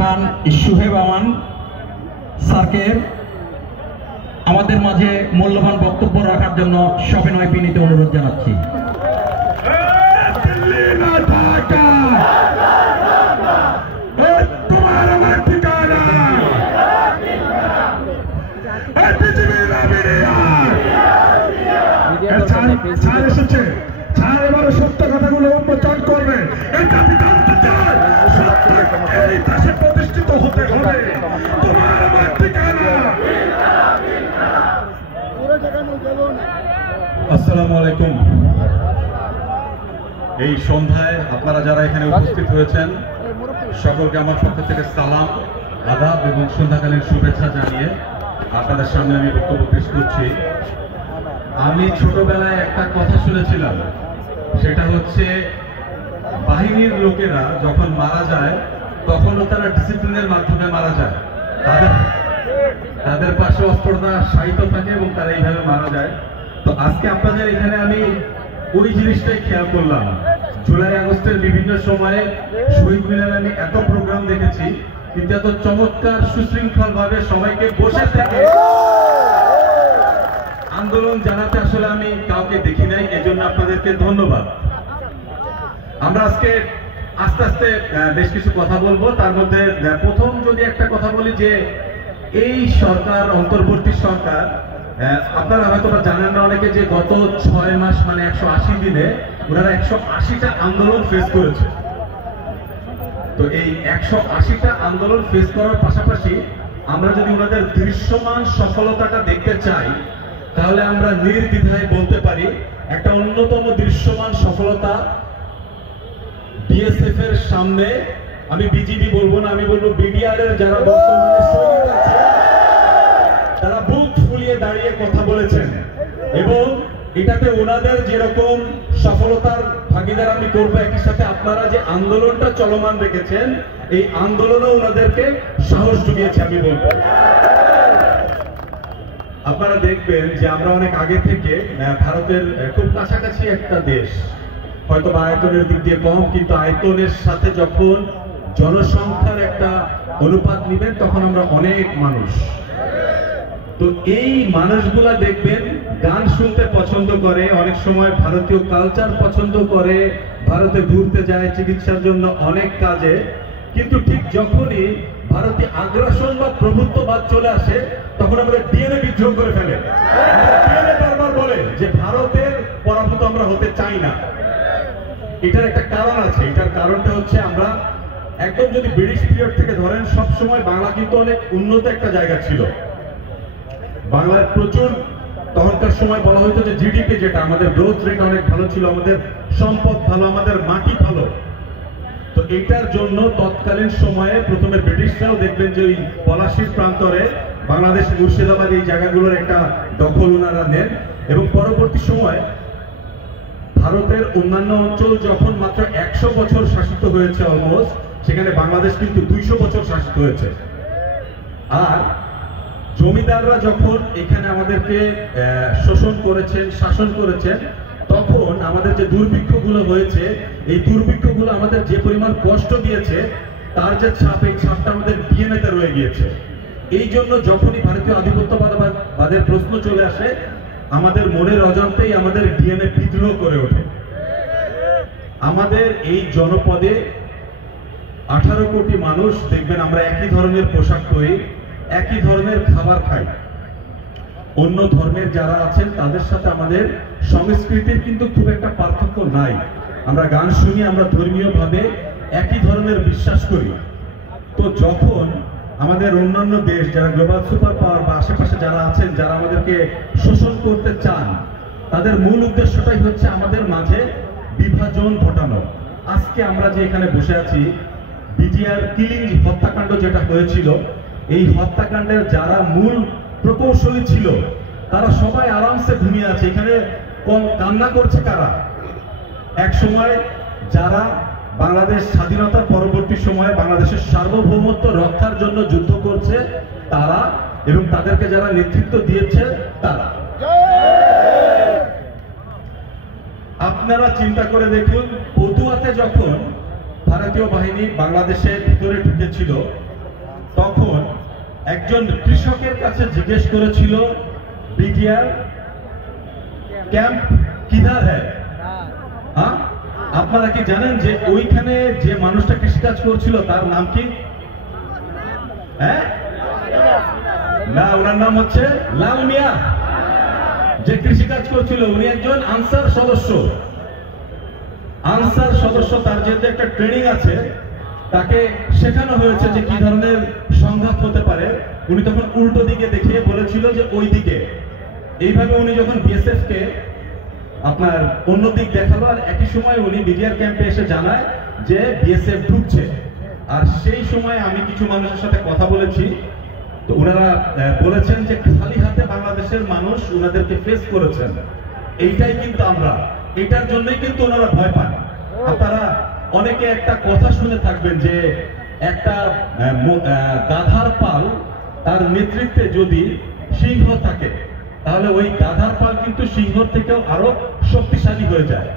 খান সোহেব আমান স্যারকে আমাদের মাঝে মূল্যবান বক্তব্য রাখার জন্য সবিনয় বিনীত অনুরোধ জানাচ্ছি। সত্য কথাগুলো উন্মোচন করবে, প্রতিষ্ঠিত হতে হবে। আসসালামু আলাইকুম। এই সন্ধ্যায় আপনারা যারা এখানে উপস্থিত হয়েছেন সকলকে আমার পক্ষ থেকে সালাম, আদাব এবং সন্ধ্যাকালীন শুভেচ্ছা জানিয়ে আপনাদের সামনে আমি বক্তব্য পেশ করছি। আমি ছোটবেলায় একটা কথা শুনেছিলাম, সেটা হচ্ছে বাহিনীর লোকেরা যখন মারা যায় তখনও তারা ডিসিপ্লিনের মাধ্যমে মারা যায়, তাদের পাশে অস্ত্রটা শায়িত থাকে এবং তারা এইভাবে মারা যায়। তো আজকে আপনাদের এখানে আমি ওই জিনিসটাই খেয়াল করলাম। জুলাই আগস্টের বিভিন্ন সময়ে শহীদ মিনারে আমি এত প্রোগ্রাম দেখেছি, কিন্তু এত চমৎকার সুশৃঙ্খল ভাবে সবাইকে বসে থেকে আন্দোলন জানাতে আসলে আমি কাউকে দেখি নাই। এজন্য আপনাদেরকে ধন্যবাদ। আমরা আজকে আস্তে আস্তে বেশ কিছু কথা বলবো। তার মধ্যে প্রথম যদি একটা কথা বলি যে এই সরকার, অন্তর্বর্তী সরকার, আপনারা হয়তো জানেন না অনেকে, যে গত 6 মাস মানে 180 দিনে ওনারা 180টা আন্দোলন ফেস করেছে। তো এই 180টা আন্দোলন ফেস করার পাশাপাশি আমরা যদি ওনাদের দৃশ্যমান সফলতাটা দেখতে চাই, তাহলে আমরা নির্দ্বিধায় বলতে পারি একটা অন্যতম দৃশ্যমান সফলতা বিএসএফ এর সামনে, আমি বিজিবি বলবো না, আমি বলবো বিডিআর এর যারা বর্তমানে সৈনিক আছে তারা বুক ফুলিয়ে দাঁড়িয়ে কথা বলেছেন, এবং এটাতে ওনাদের যেরকম সফলতার ভাগিদার আমি করবো, একই সাথে আপনারা যে আন্দোলনটা চলমান রেখেছেন এই আন্দোলনও ওনাদেরকে সাহস জুগিয়েছে আমি বলবো। আপনারা দেখবেন যে আমরা অনেক আগে থেকে ভারতের খুব কাছাকাছি একটা দেশ, হয়তো আয়তনের দিক দিয়ে কম, কিন্তু আয়তনের সাথে যখন জনসংখ্যার একটা অনুপাত নিবেন তখন আমরা অনেক মানুষ। তো এই মানুষগুলা দেখবেন গান শুনতে পছন্দ করে, অনেক সময় ভারতীয় কালচার পছন্দ করে, ভারতে ঘুরতে যায় চিকিৎসার জন্য অনেক কাজে, কিন্তু ঠিক যখনই ভারতীয় আগ্রাসন বা প্রভুত্ববাদ চলে আসে তখন আমরা ডিএনএ বিদ্রোহ করে ফেলে। ডিএনএ বারবার বলে যে ভারতের পরাভূত আমরা হতে চাই না। এটার একটা কারণ আছে। এটার কারণটা হচ্ছে আমরা একদম যদি ব্রিটিশ পিরিয়ড থেকে ধরেন, সবসময় বাংলা কিন্তু অনেক উন্নত একটা জায়গা ছিল। বাংলার প্রচুর তখনকার সময় বলা হতো যে জিডিপি, যেটা আমাদের গ্রোথ রেট অনেক ভালো ছিল, আমাদের সম্পদ ভালো, আমাদের মাটি ভালো। তো এটার জন্য তৎকালীন সময়ে প্রথমে ব্রিটিশরাও দেখবেন যে ওই পলাশির প্রান্তরে বাংলাদেশ, মুর্শিদাবাদ এই জায়গাগুলোর একটা দখল ওনারা নেন, এবং পরবর্তী সময় ভারতের অন্যান্য অঞ্চল যখন মাত্র 100 বছর শাসিত হয়েছে অলমোস্ট, সেখানে বাংলাদেশ কিন্তু 200 বছর শাসিত হয়েছে। আর জমিদাররা যখন এখানে আমাদেরকে শোষণ করেছেন, শাসন করেছেন, তখন আমাদের যে দুর্ভিক্ষগুলো হয়েছে, এই দুর্ভিক্ষগুলো আমাদের যে পরিমাণ কষ্ট দিয়েছে তার যে ছাপ, এই ছাপটা আমাদের ডিএনএতে রয়ে গিয়েছে। এই জন্য যখনই ভারতীয় আধিপত্যবাদের প্রশ্ন চলে আসে, আমাদের মনের অজান্তেই আমাদের ডিএনএ বিদ্রোহ করে ওঠে। আমাদের এই জনপদে 18 কোটি মানুষ, দেখবেন আমরা একই ধরনের পোশাক পরি, একই ধরনের খাবার খাই। অন্য ধর্মের যারা আছেন তাদের সাথে আমাদের সংস্কৃতির কিন্তু খুব একটা পার্থক্য নাই। আমরা গান শুনি, আমরা ধর্মীয় ভাবে একই ধরনের বিশ্বাস করি। তো যখন আমাদের অন্যান্য দেশ, যারা গ্লোবাল সুপার পাওয়ার বা আশেপাশে যারা আছেন, যারা আমাদেরকে শোষণ করতে চান, তাদের মূল উদ্দেশ্যটাই হচ্ছে আমাদের মাঝে বিভাজন ঘটানো। আজকে আমরা যে এখানে বসে আছি, বিজিআর কিলিং হত্যাকাণ্ড যেটা হয়েছিল, এই হত্যাকাণ্ডের যারা মূল প্রকৌশলী ছিল তারা সবাই আরামসে ঘুমিয়ে আছে। এখানে কান্না করছে কারা? এক সময় যারা বাংলাদেশ স্বাধীনতার পরবর্তী সময়ে বাংলাদেশের সার্বভৌমত্ব রক্ষার জন্য যুদ্ধ করছে তারা, এবং তাদেরকে যারা নেতৃত্ব দিয়েছে তারা। আপনারা চিন্তা করে দেখুন, পটুয়াতে যখন ভারতীয় বাহিনী বাংলাদেশের ভিতরে ঢুকেছিল, তখন একজন কৃষকের কাছে জিজ্ঞেস করেছিল, বিডিআর ক্যাম্প কিধার হ্যায়? হ্যাঁ, আপনারা কি জানেন যে ওইখানে যে মানুষটা কৃষিকাজ করছিল তার নাম কি? হ্যাঁ না, ওনার নাম হচ্ছে লাল মিয়া। যে কৃষিকাজ করছিল উনি একজন আনসার সদস্য। আনসার সদস্য, তার যেহেতু একটা ট্রেনিং আছে, তাকে শেখানো হয়েছে যে কি ধরনের সংঘাত হতে পারে। উনি তখন উল্টো দিকে দেখিয়ে বলেছিল যে ওই দিকে। এইভাবে উনি যখন বিএসএফ কে আপনার অন্য দিক দেখালো, আর একই সময় উনি বিডিআর ক্যাম্পে এসে জানায় যে বিএসএফ ঢুকছে। আর সেই সময় আমি কিছু মানুষের সাথে কথা বলেছি, তো ওনারা বলেছেন যে খালি হাতে বাংলাদেশের মানুষ ওনাদেরকে ফেস করেছেন। এইটাই কিন্তু আমরা, এটার জন্যই কিন্তু ওনারা ভয় পান। আপনারা অনেকে একটা কথা শুনে থাকবেন যে একটা গাধার পাল, তার নেতৃত্বে যদি সিংহ থাকে তাহলে ওই গাধার পাল কিন্তু সিংহর থেকেও আরো শক্তিশালী হয়ে যায়।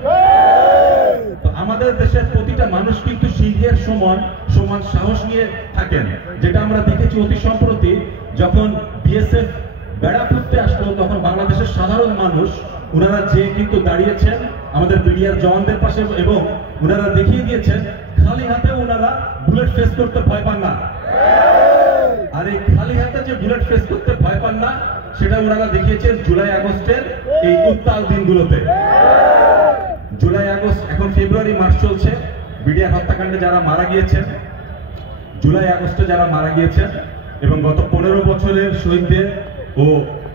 তো আমাদের দেশের প্রতিটা মানুষ কিন্তু সিংহের সমান সমান সাহস নিয়ে থাকেন, যেটা আমরা দেখেছি অতি সম্প্রতি যখন বিএসএফ বেড়াপুরতে আসলো, তখন বাংলাদেশের সাধারণ মানুষ ওনারা যে কিন্তু দাঁড়িয়েছেন আমাদের বিডিআর জওয়ানদের পাশে, এবং ওনারা দেখিয়ে দিয়েছেন খালি হাতে ওনারা বুলেট ফেস করতে ভয় পান না। আর এই খালি হাতে যে বুলেট ফেস করতে ভয় পান না, সেটা ওনারা দেখিয়েছেন জুলাই আগস্টের এই উত্তাল দিনগুলোতে। জুলাই আগস্ট, এখন ফেব্রুয়ারি মাস চলছে, বিডিআর হত্যাকাণ্ডে যারা মারা গিয়েছেন, জুলাই আগস্টে যারা মারা গিয়েছেন, এবং গত 15 বছরের শহীদদের ও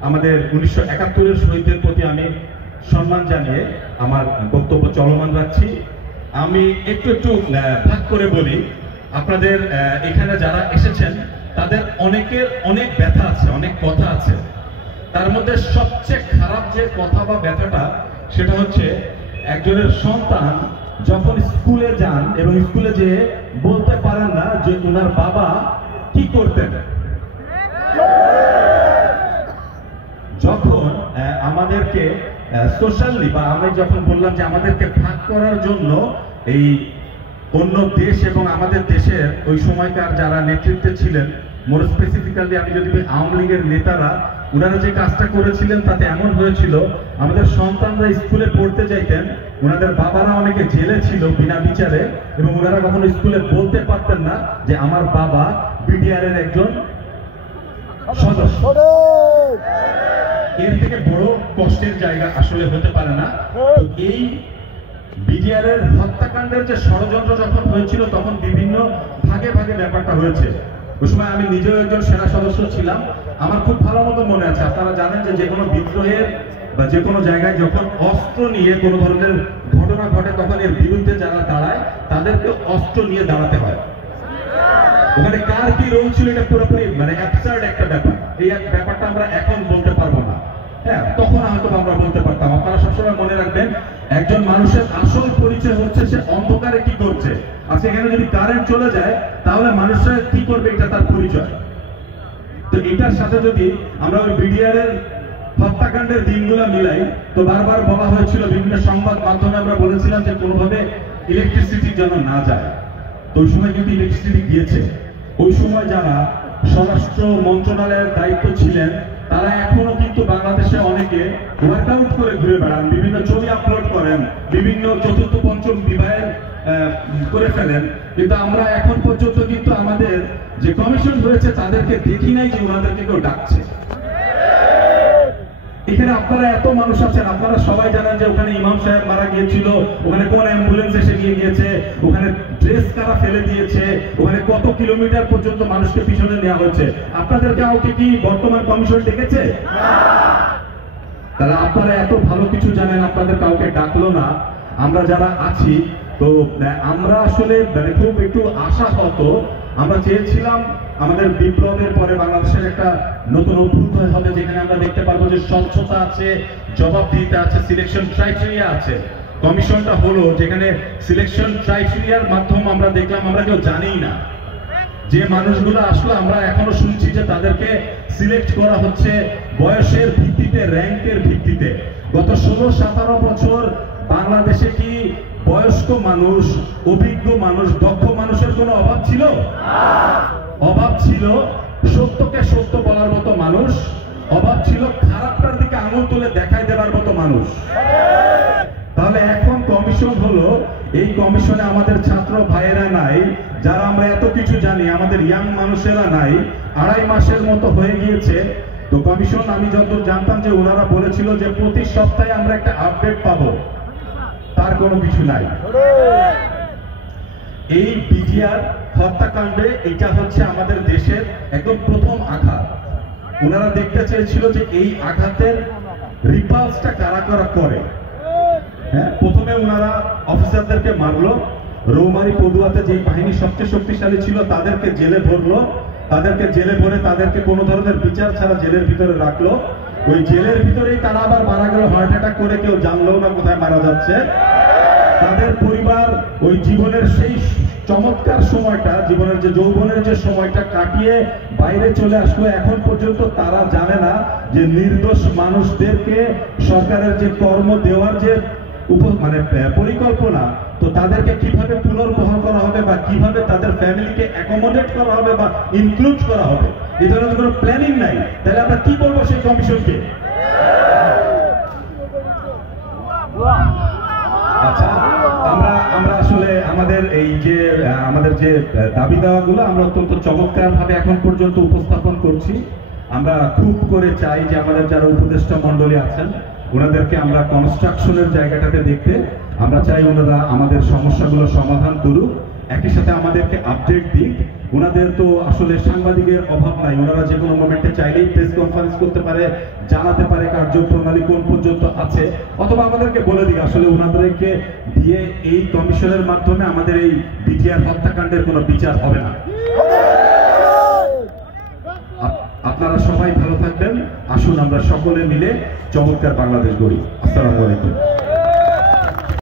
আমাদের 1971-এর শহীদদের প্রতি আমি সম্মান জানিয়ে আমার বক্তব্য চলমান রাখছি। আমি একটু ভাগ করে বলি, আপনাদের এখানে যারা এসেছেন তাদের অনেকের অনেক ব্যথা আছে, অনেক কথা আছে। তার মধ্যে সবচেয়ে খারাপ যে কথা বা ব্যথাটা, সেটা হচ্ছে একজনের সন্তান যখন স্কুলে যান এবং স্কুলে যেয়ে বলতে পারেন না যে ওনার বাবা কি করতেন। যখন আমাদেরকে সোশ্যালি, বা আমি যখন বললাম যে আমাদেরকে ভাগ করার জন্য এই অন্য দেশ এবং আমাদের দেশের ওই সময়কার যারা নেতৃত্বে ছিলেন, মোর স্পেসিফিক্যালি আমি যদি আওয়ামী লীগের নেতারা, ওনারা যে কাজটা করেছিলেন তাতে এমন হয়েছিল, আমাদের সন্তানরা স্কুলে পড়তে যাইতেন, ওনাদের বাবারা অনেকে জেলে ছিল বিনা বিচারে, এবং ওনারা কখনো স্কুলে বলতে পারতেন না যে আমার বাবা বিডিআর এর একজন সদস্য। এর থেকে বড় কষ্টের জায়গা আসলে হতে পারে না। তো এই বিডিআর এর হত্যাকাণ্ডের যে ষড়যন্ত্র যখন হয়েছিল, তখন বিভিন্ন ভাগে ভাগে ব্যাপারটা হয়েছে। ওই সময় আমি নিজেও একজন সেনা সদস্য ছিলাম। আমার খুব ভালো মতো মনে আছে, আপনারা জানেন যে কোনো বিদ্রোহের বা যে কোনো জায়গায় যখন অস্ত্র নিয়ে কোনো ধরনের ঘটনা ঘটে, তখন এর বিরুদ্ধে যারা দাঁড়ায় তাদেরকে অস্ত্র নিয়ে দাঁড়াতে হয়। ওখানে কার কি রোল ছিল এটা পুরোপুরি অ্যাবসার্ড একটা ব্যাপার। এই ব্যাপারটা আমরা এখন বলতে পারবো না, হ্যাঁ, তখন হয়তো আমরা বলতে পারতাম। আপনারা সবসময় মনে রাখবেন, একজন মানুষের আসল পরিচয় হচ্ছে সে অন্ধকারে কি করছে। আর সেখানে যদি কারেন্ট চলে যায় তাহলে মানুষরা কি করবে, এটা তার পরিচয়। তো এটার সাথে যদি আমরা ওই বিডিআর এর হত্যাকাণ্ডের দিনগুলো মিলাই, তো বারবার বলা হয়েছিল, বিভিন্ন সংবাদ মাধ্যমে আমরা বলেছিলাম যে কোনোভাবে ইলেকট্রিসিটি যেন না যায়। তো ওই সময় কিন্তু ইলেকট্রিসিটি গিয়েছে। ওই সময় যারা স্বরাষ্ট্র মন্ত্রণালয়ের দায়িত্ব ছিলেন, তারা এখনো কিন্তু বাংলাদেশে অনেকে ওয়ার্কআউট করে ঘুরে বেড়ান, বিভিন্ন ছবি আপলোড করেন, বিভিন্ন চতুর্থ পঞ্চম বিবাহের করে ফেলেন। কিন্তু আমরা এখন পর্যন্ত কিন্তু আমাদের যে কমিশন হয়েছে তাদেরকে দেখি নাই যে ওনাদেরকে কেউ ডাকছে। এখানে আপনারা এত মানুষ আছেন, আপনারা সবাই জানেন যে ওখানে ইমাম সাহেব মারা গিয়েছিল, ওখানে কোন অ্যাম্বুলেন্স এসে গিয়েছে, ওখানে ড্রেস কারা ফেলে দিয়েছে, ওখানে কত কিলোমিটার পর্যন্ত মানুষকে পিছনে নেওয়া হয়েছে। আপনাদের কাউকে কি বর্তমান কমিশন ডেকেছে? তাহলে আপনারা এত ভালো কিছু জানেন, আপনাদের কাউকে ডাকলো না। আমরা যারা আছি, তো আমরা আসলে খুব একটু আশা হতো, আমরা চেয়েছিলাম আমাদের বিপ্লবের পরে বাংলাদেশের একটা নতুন অভ্যুদয় হবে, যেখানে আমরা দেখতে পারবো যে স্বচ্ছতা আছে, জবাবদিহিতা আছে, সিলেকশন ক্রাইটেরিয়া আছে। কমিশনটা হলো যেখানে সিলেকশন ক্রাইটেরিয়ার মাধ্যমে আমরা দেখলাম আমরা কেউ জানিই না যে মানুষগুলো আসলে, আমরা এখনো শুনছি যে তাদেরকে সিলেক্ট করা হচ্ছে বয়সের ভিত্তিতে, র্যাঙ্কের ভিত্তিতে। গত 16-17 বছর বাংলাদেশে কি বয়স্ক মানুষ, অভিজ্ঞ মানুষ, দক্ষ মানুষের কোনো অভাব ছিল? অভাব ছিল সত্যকে সত্য বলার মতো মানুষ, অভাব ছিল খারাপটার দিকে আঙুল তুলে দেখাই দেওয়ার মতো মানুষ। তাহলে এখন কমিশন হলো, এই কমিশনে আমাদের ছাত্র ভাইয়েরা নাই, যারা আমরা এত কিছু জানি, আমাদের ইয়াং মানুষেরা নাই, 2.5 মাসের মতো হয়ে গিয়েছে। তো কমিশন, আমি যতদূর জানতাম যে ওনারা বলেছিল যে প্রতি সপ্তাহে আমরা একটা আপডেট পাবো, তার কোনো কিছু নাই। এই বিডিআর হত্যাকাণ্ডে এটা হচ্ছে আমাদের দেশের একদম প্রথম আঘাত। ওনারা দেখতে চেয়েছিল যে এই আঘাতের রিপালসটা কারা কারা করে। হ্যাঁ, প্রথমে ওনারা অফিসারদেরকে মারলো, রৌমারী পদুয়াতে যে বাহিনী সবচেয়ে শক্তিশালী ছিল তাদেরকে জেলে ভরলো, তাদেরকে জেলে ভরে তাদেরকে কোনো ধরনের বিচার ছাড়া জেলের ভিতরে রাখলো। ওই জেলের ভিতরেই তারা আবার মারা গেল হার্ট অ্যাটাক করে, কেউ জানলো না কোথায় মারা যাচ্ছে। তাদের পরিবার ওই জীবনের সেই চমৎকার সময়টা, জীবনের যে যৌবনের যে সময়টা কাটিয়ে বাইরে চলে আসলো, এখন পর্যন্ত তারা জানে না যে নির্দোষ মানুষদেরকে সরকারের যে কর্ম দেওয়ার যে পরিকল্পনা, তো তাদেরকে কিভাবে পুনর্বহাল করা হবে বা কিভাবে তাদের ফ্যামিলিকে অ্যাকোমোডেট করা হবে বা ইনক্লুড করা হবে, এই ধরনের কোনো প্ল্যানিং নাই। তাহলে আমরা কি বলবো সেই কমিশনকে? আচ্ছা, আমরা আসলে আমাদের এই যে দাবি দাওয়াগুলো আমরা অত্যন্ত চমৎকার ভাবে এখন পর্যন্ত উপস্থাপন করছি। আমরা খুব করে চাই যে আমাদের যারা উপদেষ্টা মন্ডলী আছেন ওনাদেরকে আমরা কনস্ট্রাকশনের জায়গাটাতে দেখতে, আমরা চাই ওনারা আমাদের সমস্যাগুলো সমাধান করুক, একই সাথে আমাদেরকে আপডেট দিক। ওনাদের তো আসলে সাংবাদিকের অভাব নাই, ওনারা যে কোনো মোমেন্টে চাইলেই প্রেস কনফারেন্স করতে পারে, জানাতে পারে কার্যপ্রণালী কোন পর্যন্ত আছে, অথবা আমাদেরকে বলে দিক আসলে ওনাদেরকে দিয়ে এই কমিশনের মাধ্যমে আমাদের এই বিটিআর হত্যাকাণ্ডের কোনো বিচার হবে না। আপনারা সবাই ভালো থাকবেন, আসুন আমরা সকলে মিলে চমৎকার বাংলাদেশ গড়ি। আসসালামু আলাইকুম।